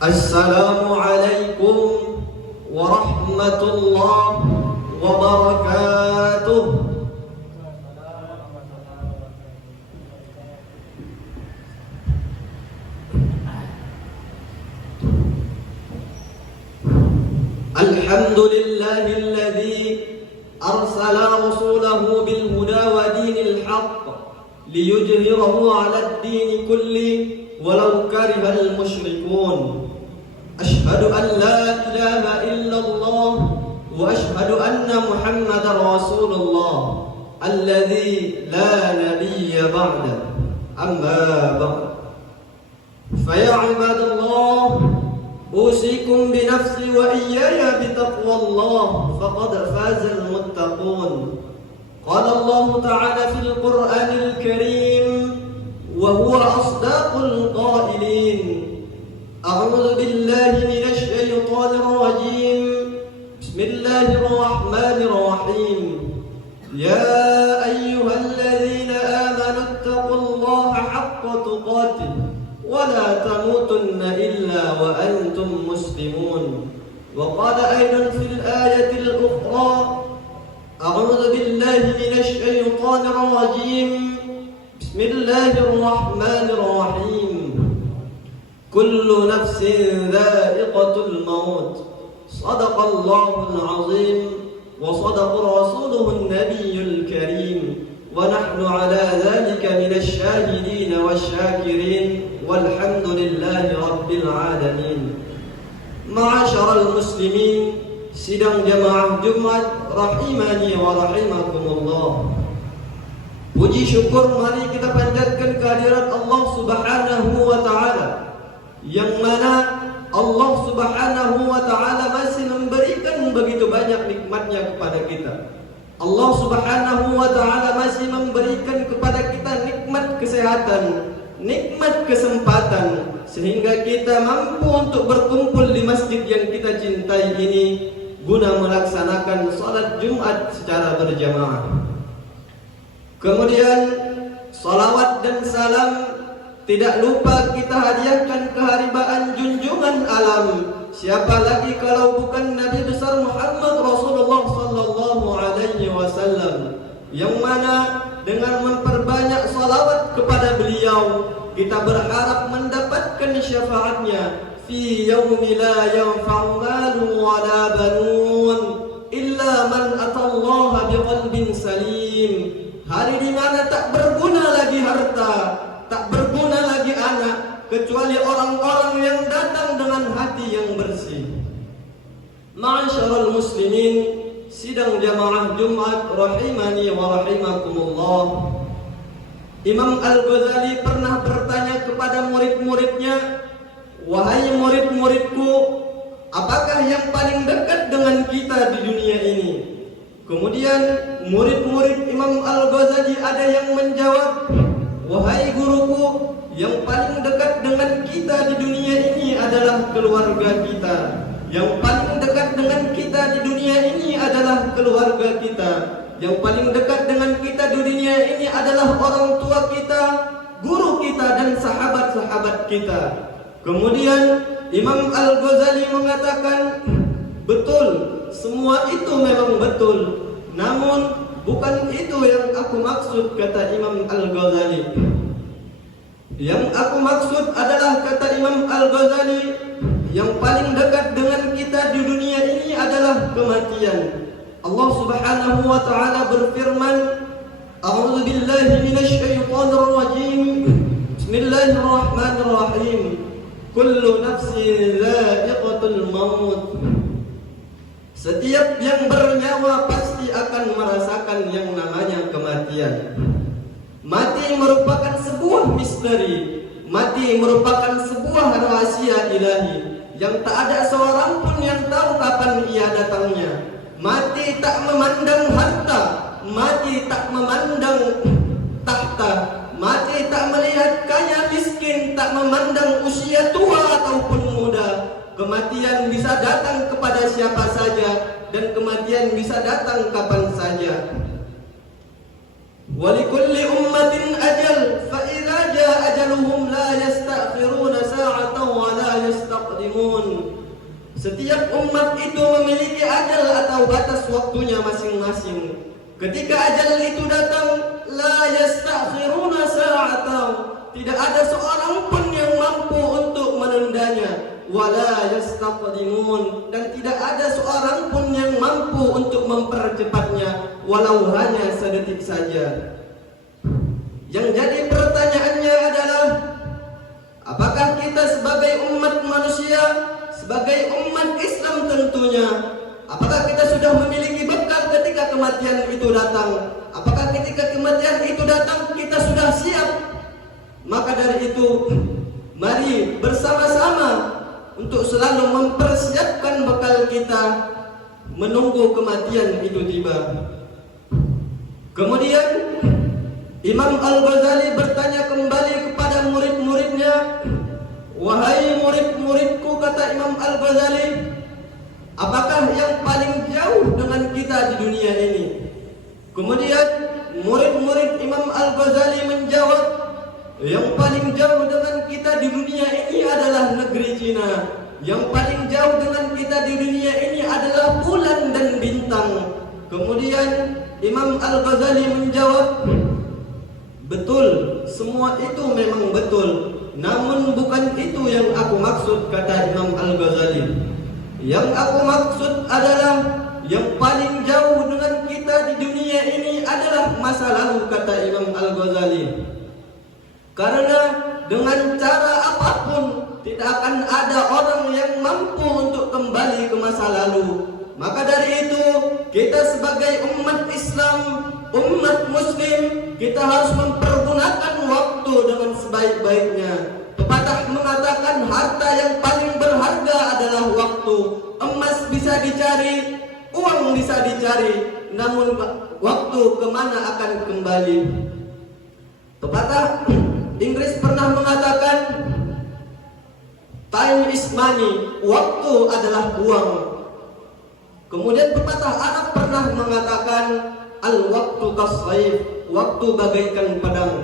Assalamualaikum warahmatullahi wabarakatuh. Alhamdulillahilladzi arsala rasulahu bil huda wa dinil haqq liyudhhirahu 'alad dini kulli walau karihal musyrikun. Ashhadu an la ilaha illallah wa ashhadu anna Muhammadar Rasulullah alladzi la nabiyya ba'da. Amma ba'd. Fa ya ibadallah, usikum bi nafsi wa iyaya bi taqwallah faqad fazal muttaqun. Qala Allah ta'ala fil Qur'anil Karim wa huwa asdaqul qailin. A'udzu billahi minasy syaithanir rajim. Bismillahir rahmanir rahim. Ya ayyuhalladzina amanu taqullaha haqqa tuqatih wa la tamutunna illa wa antum muslimun. Wa qala aidan fil ayatil ukhra A'udzu billahi minasy syaithanir rajim. Bismillahir rahmanir rahim. Kullu nafsin dha'iqatul maut. Shadaqallahul 'azim wa shadaqa rasuluhun nabiyyul karim. Wa nahnu 'ala dhalika minasy syahidin wasyakirin. Walhamdulillahi rabbil alamin. Ma'asyiral muslimin, sidang jamaah Jumat rahimani wa rahimakumullah. Puji syukur mari kita panjatkan kehadirat Allah Subhanahu wa taala, yang mana Allah Subhanahu wa taala masih memberikan begitu banyak nikmatnya kepada kita. Allah Subhanahu wa taala masih memberikan kepada kita nikmat kesehatan, nikmat kesempatan, sehingga kita mampu untuk berkumpul di masjid yang kita cintai ini guna melaksanakan salat Jumat secara berjamaah. Kemudian salawat dan salam tidak lupa kita hadiahkan keharibaan junjungan alam. Siapa lagi kalau bukan Nabi besar Muhammad Rasulullah sallallahu alaihi wasallam, yang mana dengan memperbanyak salawat kepada beliau kita berharap mendapatkan syafaatnya fi yaumi la yanfa'u malun wa la banun illa man atallaha biqalbin salim. Hari di mana tak berguna lagi harta, tak berguna lagi anak, kecuali orang-orang yang datang dengan hati yang bersih. Ma'asyiral muslimin, sidang jamaah Jumat rahimani wa rahimakumullah. Imam Al-Ghazali pernah bertanya kepada murid-muridnya, "Wahai murid-muridku, apakah yang paling dekat dengan kita di dunia ini?" Kemudian murid-murid Imam Al-Ghazali ada yang menjawab, "Wahai guruku, yang paling dekat dengan kita di dunia ini adalah keluarga kita. Yang paling dekat dengan kita di dunia ini adalah keluarga kita. Yang paling dekat dengan kita di dunia ini adalah orang tua kita, guru kita dan sahabat-sahabat kita." Kemudian Imam Al-Ghazali mengatakan, "Betul, semua itu memang betul. Namun bukan itu yang aku maksud," kata Imam Al-Ghazali. Yang aku maksud adalah, kata Imam Al-Ghazali, yang paling dekat dengan kita di dunia ini adalah kematian. Allah Subhanahu wa taala berfirman, A'udzu billahi minasy syaithanir rajim. Bismillahirrahmanirrahim. Kullu nafsin dha'iqatul maut. Setiap yang bernyawa pasti akan merasakan yang namanya kematian. Mati merupakan sebuah misteri. Mati merupakan sebuah rahasia ilahi yang tak ada seorang pun yang tahu kapan ia datangnya. Mati tak memandang harta, mati tak memandang tahta, mati tak melihat kaya miskin, tak memandang usia tua ataupun muda. Kematian bisa datang kepada siapa saja, dan kematian bisa datang kapan saja. Walikulli ummatin ajal, fa idza jaa ajaluhum la yasta'khiruna sa'atan wa la yastaqdimun. umat itu memiliki ajal atau batas waktunya masing-masing. Ketika ajal itu datang, la yastakhiruna sa'atan, tidak ada seorang pun yang mampu untuk menundanya, wala yastaqdimun, dan tidak ada seorang pun yang mampu untuk mempercepatnya walau hanya sedetik saja. Yang jadi pertanyaannya adalah, apakah kita sebagai umat manusia, sebagai umat Islam tentunya, apakah kita sudah memiliki bekal ketika kematian itu datang? Apakah ketika kematian itu datang kita sudah siap? Maka dari itu, mari bersama-sama untuk selalu mempersiapkan bekal kita menunggu kematian itu tiba. Kemudian Imam Al-Ghazali bertanya kembali kepada murid-muridnya, wahai murid-muridku, kata Imam Al-Ghazali, apakah yang paling jauh dengan kita di dunia ini? Kemudian murid-murid Imam Al-Ghazali menjawab, yang paling jauh dengan kita di dunia ini adalah negeri Cina. Yang paling jauh dengan kita di dunia ini adalah bulan dan bintang. Kemudian Imam Al-Ghazali menjawab, betul, semua itu memang betul, namun bukan itu yang aku maksud, kata Imam Al-Ghazali. Yang aku maksud adalah yang paling jauh dengan kita di dunia ini adalah masa lalu, kata Imam Al-Ghazali. Karena dengan cara apapun tidak akan ada orang yang mampu untuk kembali ke masa lalu. Maka dari itu, kita sebagai umat Islam, umat Muslim, kita harus mempergunakan waktu dengan sebaik-baiknya. Pepatah mengatakan harta yang paling berharga adalah waktu. Emas bisa dicari, uang bisa dicari, namun waktu kemana akan kembali? Pepatah Inggris pernah mengatakan, time is money, waktu adalah uang. Kemudian pepatah Arab pernah mengatakan, al-waktu kasayf, waktu bagaikan pedang.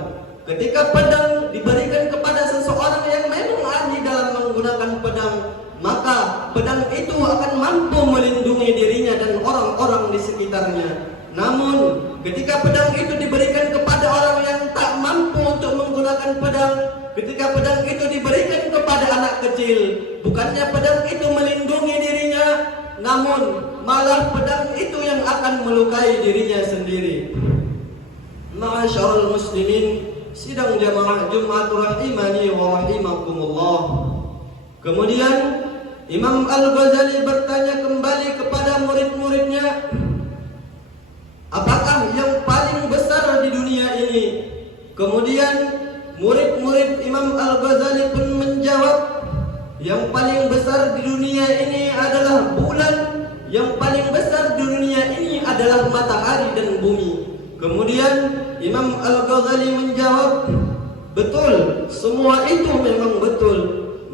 Ketika pedang diberikan kepada seseorang yang memang ahli dalam menggunakan pedang, maka pedang itu akan mampu melindungi dirinya dan orang-orang di sekitarnya. Namun ketika pedang itu diberikan kepada orang yang tak mampu untuk menggunakan pedang, ketika pedang itu diberikan kepada anak kecil, bukannya pedang itu melindungi dirinya, namun malah pedang itu yang akan melukai dirinya sendiri. Ma'asyiral muslimin, sidang jamaah Jumat rahimani wa rahimakumullah. Kemudian Imam Al-Ghazali bertanya kembali kepada murid-muridnya, apakah yang paling besar di dunia ini? Kemudian murid-murid Imam Al-Ghazali pun menjawab, yang paling besar di dunia ini adalah bulan, yang paling besar di dunia ini adalah matahari dan bumi. Kemudian Imam Al-Ghazali menjawab, betul, semua itu memang betul,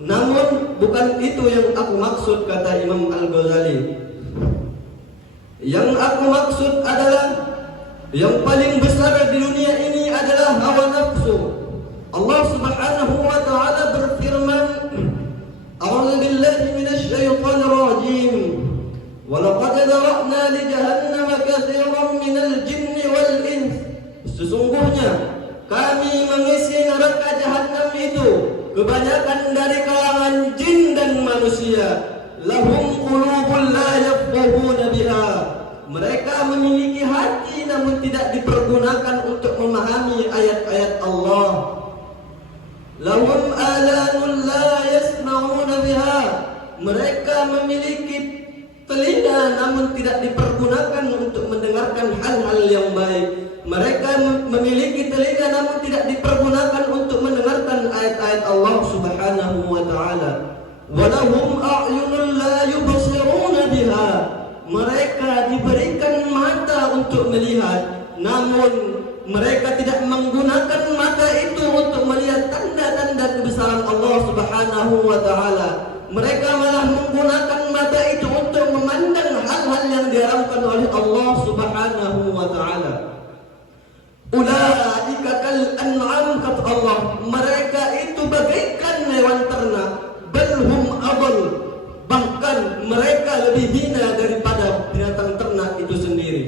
namun bukan itu yang aku maksud, kata Imam Al-Ghazali. Yang aku maksud adalah yang paling besar di dunia ini adalah hawa nafsu. Allah Subhanahu wa taala berfirman, a'udzu billahi minasy syaithanir rajim. Wa laqad zara'na li jahannam katsiran minal jinni wal ins. Sesungguhnya kami mengisi neraka jahanam itu kebanyakan dari kalangan jin dan manusia. Lahum qulubun la yafqahuna biha. Mereka memiliki hati namun tidak dipergunakan untuk memahami ayat-ayat Allah. Lahum alanun la yasma'una biha. Mereka memiliki telinga namun tidak dipergunakan untuk mendengarkan hal-hal yang baik. Mereka memiliki telinga namun tidak dipergunakan untuk mendengarkan ayat-ayat Allah Subhanahu wa taala. Walahum a'yunun la yubsiruna biha. Mereka diberikan mata untuk melihat, namun mereka tidak menggunakan mata itu untuk melihat tanda-tanda kebesaran Allah Subhanahu wa taala. Mereka malah menggunakan mata itu untuk memandang hal-hal yang diharamkan oleh Allah Subhanahu wa taala. Ulaika kal an'am, kata Allah, mereka itu bagaikan hewan ternak, bal hum adall, bahkan mereka lebih hina daripada binatang ternak itu sendiri.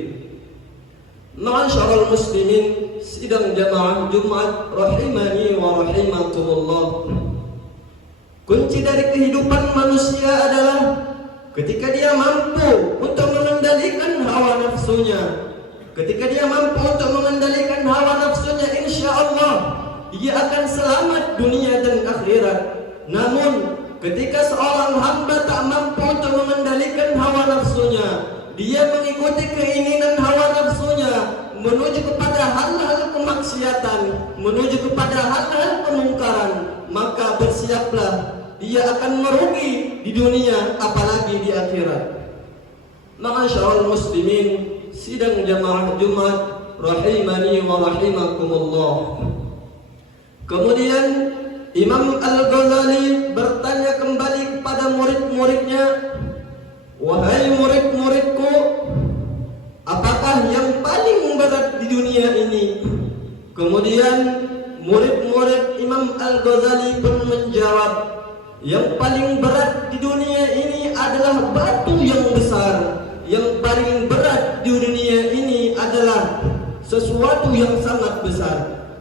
Ma'asyiral muslimin, sidang jamaah Jumat rahimani wa rahimakumullah. Kunci dari kehidupan manusia adalah ketika dia mampu untuk mengendalikan hawa nafsunya. Ketika dia mampu untuk mengendalikan hawa nafsunya, insya Allah dia akan selamat dunia dan akhirat. Namun ketika seorang hamba tak mampu untuk mengendalikan hawa nafsunya, dia mengikuti keinginan hawa nafsunya, menuju kepada hal-hal kemaksiatan, menuju kepada hal-hal kemungkaran, maka bersiaplah dia akan merugi di dunia apalagi di akhirat. Ma'asyiral muslimin, sidang jamaah Jumat rahimani wa rahimakumullah. Kemudian Imam Al-Ghazali bertanya kembali kepada murid-muridnya, "Wahai murid-muridku, apakah yang paling berat di dunia ini?" Kemudian murid-murid Imam Al-Ghazali pun menjawab, "Yang paling berat di dunia ini adalah batu yang besar. Yang paling berat di dunia ini adalah sesuatu yang sangat besar."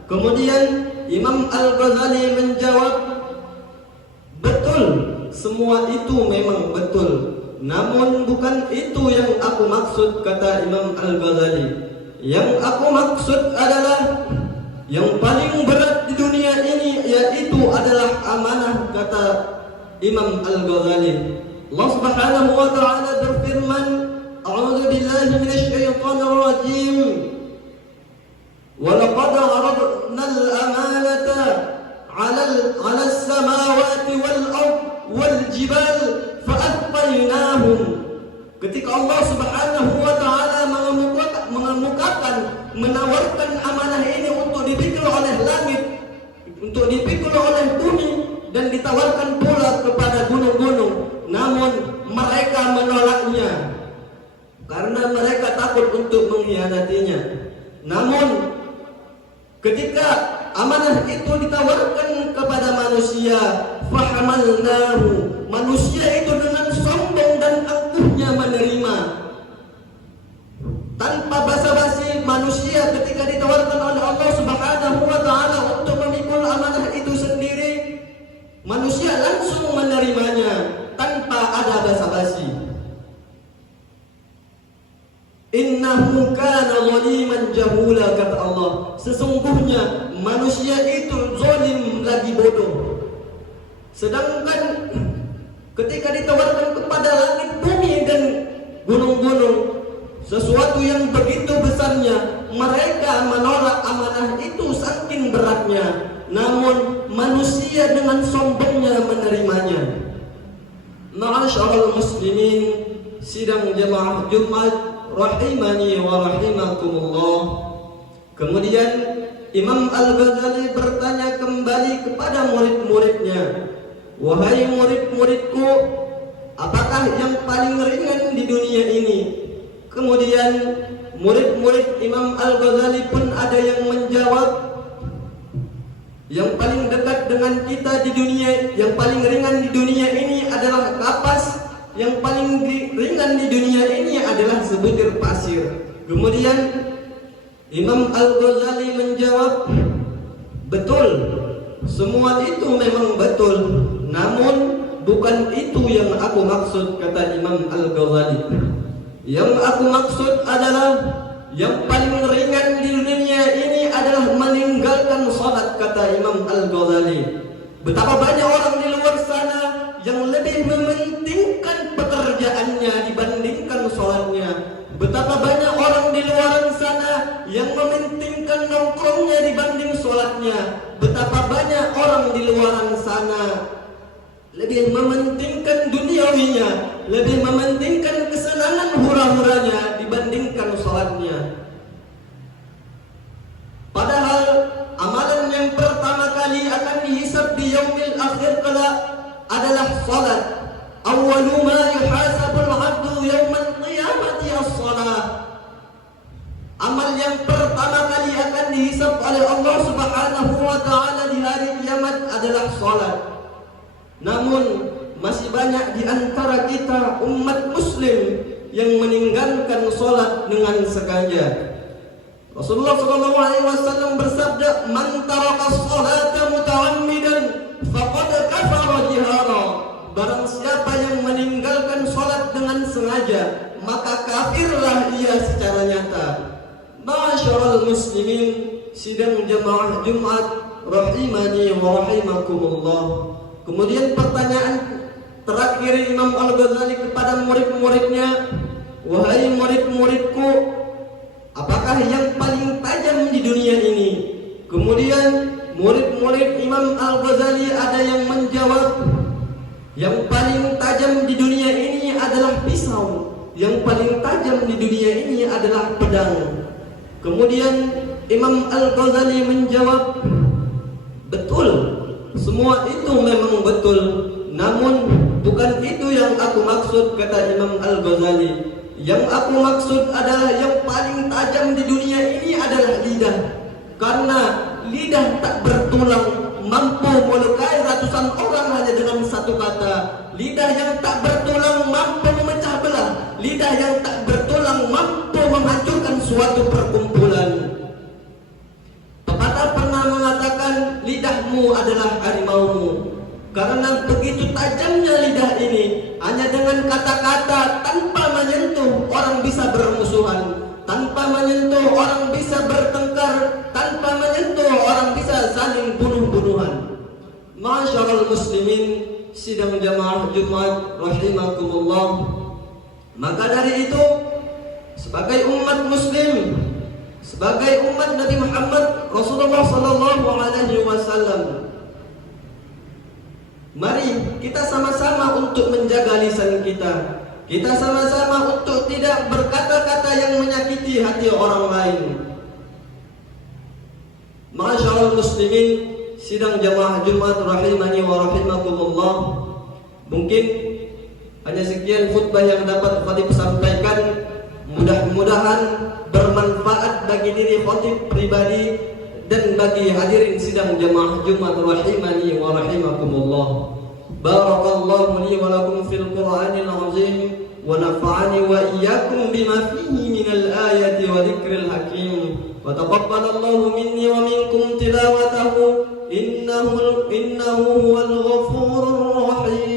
Kemudian Imam Al-Ghazali menjawab, "Betul, semua itu memang betul. Namun bukan itu yang aku maksud," kata Imam Al-Ghazali. "Yang aku maksud adalah yang paling berat di dunia ini yaitu adalah amanah," kata Imam Al-Ghazali. Allah Subhanahu wa taala berfirman, "A'udzu billahi minasy syaithanir rajim. Wa laqad 'aradna al-amanata 'ala as-samawati wal-ard wal-jibal fa'athqaynahum." Ketika Allah Subhanahu wa taala mengemukakan, menawarkan amanah ini untuk dipikul oleh langit, untuk dipikul oleh bumi, dan ditawarkan pula kepada gunung-gunung, namun mereka menolaknya karena mereka takut untuk mengkhianatinya. Namun ketika amanah itu ditawarkan kepada manusia, fahamalnahu, manusia itu dengan sombong dan angkuhnya menerima. Tanpa basa-basi, manusia ketika ditawarkan oleh Allah Subhanahu wa taala untuk memikul amanah itu sendiri, manusia langsung menerimanya tanpa ada basa-basi. Innahu kana zaliman jahula, kata Allah. Sesungguhnya manusia itu zalim lagi bodoh. Sedangkan ketika ditawarkan kepada langit, bumi dan gunung-gunung sesuatu yang begitu besarnya, mereka menolak amanah itu saking beratnya. Namun manusia dengan sombongnya menerimanya. Ma'asyiral muslimin, sidang jamaah Jumat rahimani wa rahimakumullah. Kemudian Imam Al-Ghazali bertanya kembali kepada murid-muridnya, "Wahai murid-muridku, apakah yang paling ringan di dunia ini?" Kemudian murid-murid Imam Al-Ghazali pun ada yang menjawab, "Yang paling dekat dengan kita di dunia, yang paling ringan di dunia ini adalah kapas. Yang paling ringan di dunia ini adalah sebutir pasir." Kemudian Imam Al-Ghazali menjawab, "Betul, semua itu memang betul. Namun bukan itu yang aku maksud," kata Imam Al-Ghazali. "Yang aku maksud adalah yang paling ringan di dunia ini adalah meninggalkan salat," kata Imam Al-Ghazali. Betapa banyak orang di luar sana yang lebih mementingkan pekerjaannya dibandingkan salatnya. Betapa banyak orang di luar sana yang mementingkan nongkrongnya dibanding salatnya. Betapa banyak orang di luar sana lebih mementingkan duniawinya, lebih mementingkan kesenangan hura-huranya dibandingkan salatnya. Padahal amalan yang pertama kali akan dihisab di yaumil akhir kelak adalah salat. Awwalu ma yuhasabul 'abdu yaumal qiyamati as-salat. Amal yang pertama kali akan dihisab oleh Allah Subhanahu wa taala di hari kiamat adalah salat. Namun masih banyak di antara kita umat muslim yang meninggalkan salat dengan sengaja. Rasulullah sallallahu alaihi wasallam bersabda, "Man taraka as-salata muta'ammidan faqad kafara jihara." Barang siapa yang meninggalkan salat dengan sengaja, maka kafirlah ia secara nyata. Ma'asyiral muslimin, sidang jamaah Jumat rahimani wa rahimakumullah. Kemudian pertanyaan terakhir Imam Al-Ghazali kepada murid-muridnya, "Wahai murid-muridku, apakah yang paling tajam di dunia ini?" Kemudian murid-murid Imam Al-Ghazali ada yang menjawab, "Yang paling tajam di dunia ini adalah pisau. Yang paling tajam di dunia ini adalah pedang." Kemudian Imam Al-Ghazali menjawab, "Betul, semua itu memang betul. Namun bukan itu yang aku maksud," kata Imam Al-Ghazali. "Yang aku maksud adalah yang paling tajam di dunia ini adalah lidah. Karena lidah tak bertulang mampu melukai ratusan orang hanya dengan satu kata. Lidah yang tak bertulang mampu memecah belah. Lidah yang tak bertulang mampu menghancurkan suatu perkumpulan." Pepatah pernah mengatakan, lidahmu adalah harimaumu. Karena begitu tajamnya lidah ini, hanya dengan kata-kata tanpa menyentuh orang bisa bermusuhan, tanpa menyentuh orang bisa bertengkar, tanpa menyentuh orang bisa saling bunuh-bunuhan. Ma'asyiral muslimin, sidang jamaah Jumat rahimakumullah. Maka dari itu, sebagai umat muslim, sebagai umat Nabi Muhammad Rasulullah sallallahu alaihi wasallam, mari kita sama-sama untuk menjaga lisan kita. Kita sama-sama untuk tidak berkata-kata yang menyakiti hati orang lain. Ma'asyiral muslimin, sidang jamaah Jumat rahimani wa rahimakumullah. Mungkin hanya sekian khutbah yang dapat khatib sampaikan. Mudah-mudahan bermanfaat bagi diri khatib pribadi dan bagi hadirin sidang jamaah Jumat rahimani wa rahimakumullah. Barakallahu li wa lakum fil Qur'anil azim wa nafa'ani wa iyyakum bima fihi minal ayati wa dzikril hakim. Wa taqabbalallahu minni wa minkum tilawatahu innahu huwal ghafurur rahim.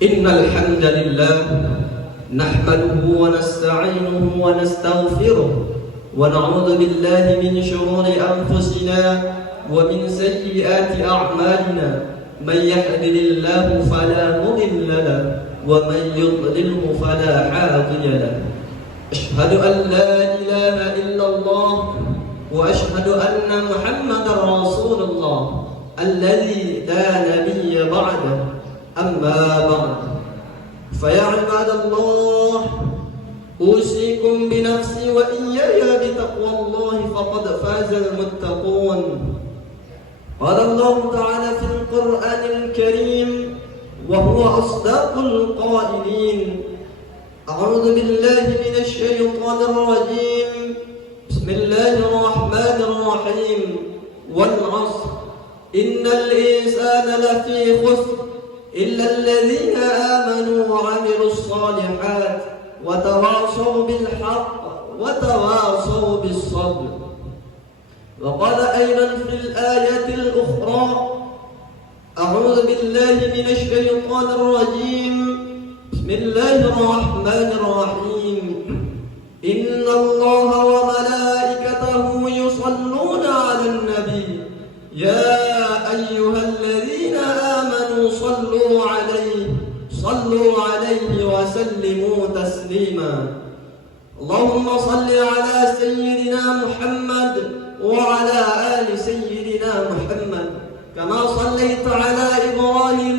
Innal hamdalillah nahmaduhu wa nasta'inuhu wa nastaghfiruh wa na'udzu billahi min shururi anfusina wa min sayyiati a'malina. Man yahdihillahu fala mudilla lahu wa man yudlilhu fala hadiya lahu. Ashhadu an la ilaha illallah wa ashhadu anna Muhammadar Rasulullah alladzi la nabiyya ba'dahu. أما بعد فيا عباد الله أوصيكم بنفسي وإياي بتقوى الله فقد فاز المتقون. قال الله تعالى في القرآن الكريم وهو أصدق القائلين: أعوذ بالله من الشيطان الرجيم بسم الله الرحمن الرحيم والعصر إن الإنسان لفي خسر إلا الذين آمنوا وعملوا الصالحات وتواصوا بالحق وتواصوا بالصبر. وقال أيضا في الآية الأخرى: أعوذ بالله من الشيطان الرجيم بسم الله الرحمن الرحيم إن الله وملائكته يصلون على النبي يا أيها الذين آمنوا صلوا عليه وسلموا تسليما. اللهم صل على سيدنا محمد وعلى آل سيدنا محمد كما صليت على إبراهيم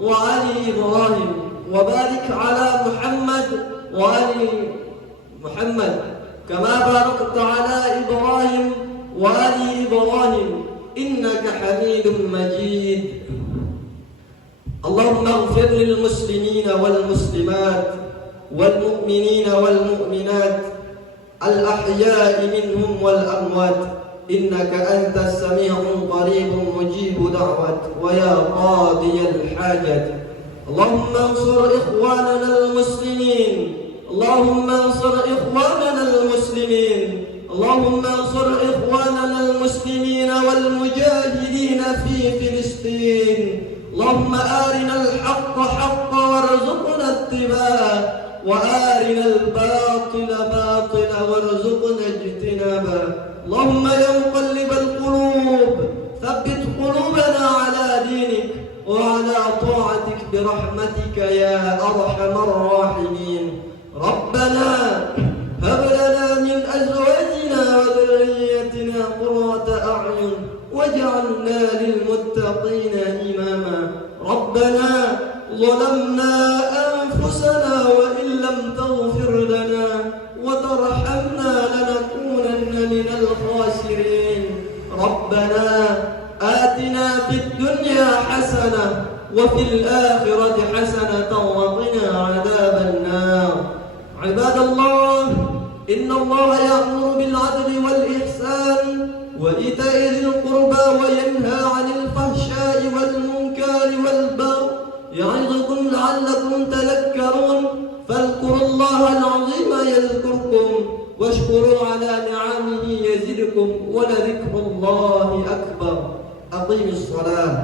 وآل إبراهيم وبارك على محمد وآل محمد كما باركت على إبراهيم وآل إبراهيم إنك حميد مجيد. اللهم اغفر للمسلمين والمسلمات والمؤمنين والمؤمنات الأحياء منهم والأموات إنك أنت السميع قريب مجيب دعوة ويا قاضي الحاجة. اللهم انصر إخواننا المسلمين، اللهم انصر إخواننا المسلمين، اللهم انصر إخواننا المسلمين والمجاهدين في فلسطين. اللهم أرنا الحق حقا وارزقنا اتباعه، وأرنا الباطل باطلا وارزقنا اجتنابه. اللهم يا مقلب القلوب ثبت قلوبنا على دينك وعلى طاعتك برحمتك يا أرحم الراحمين. ربنا هب لنا من أزواجنا وذريتنا قرة أعين واجعلنا للمتقين إماما. ربنا ظلمنا أنفسنا وإن لم تغفر لنا وترحمنا لنكونن من الخاسرين. ربنا آتنا في الدنيا حسنة وفي الآخرة حسنة وقنا عذاب النار. عباد الله، إن الله يأمر بالعدل والإحسان وإيتاء ذي القربى وينهى عن الفحشاء والمنكر والبغي يعظكم لعلكم تذكرون. فاذكروا الله العظيم يذكركم واشكروا على نعمه يزدكم ولذكر الله أكبر. أقيموا الصلاة.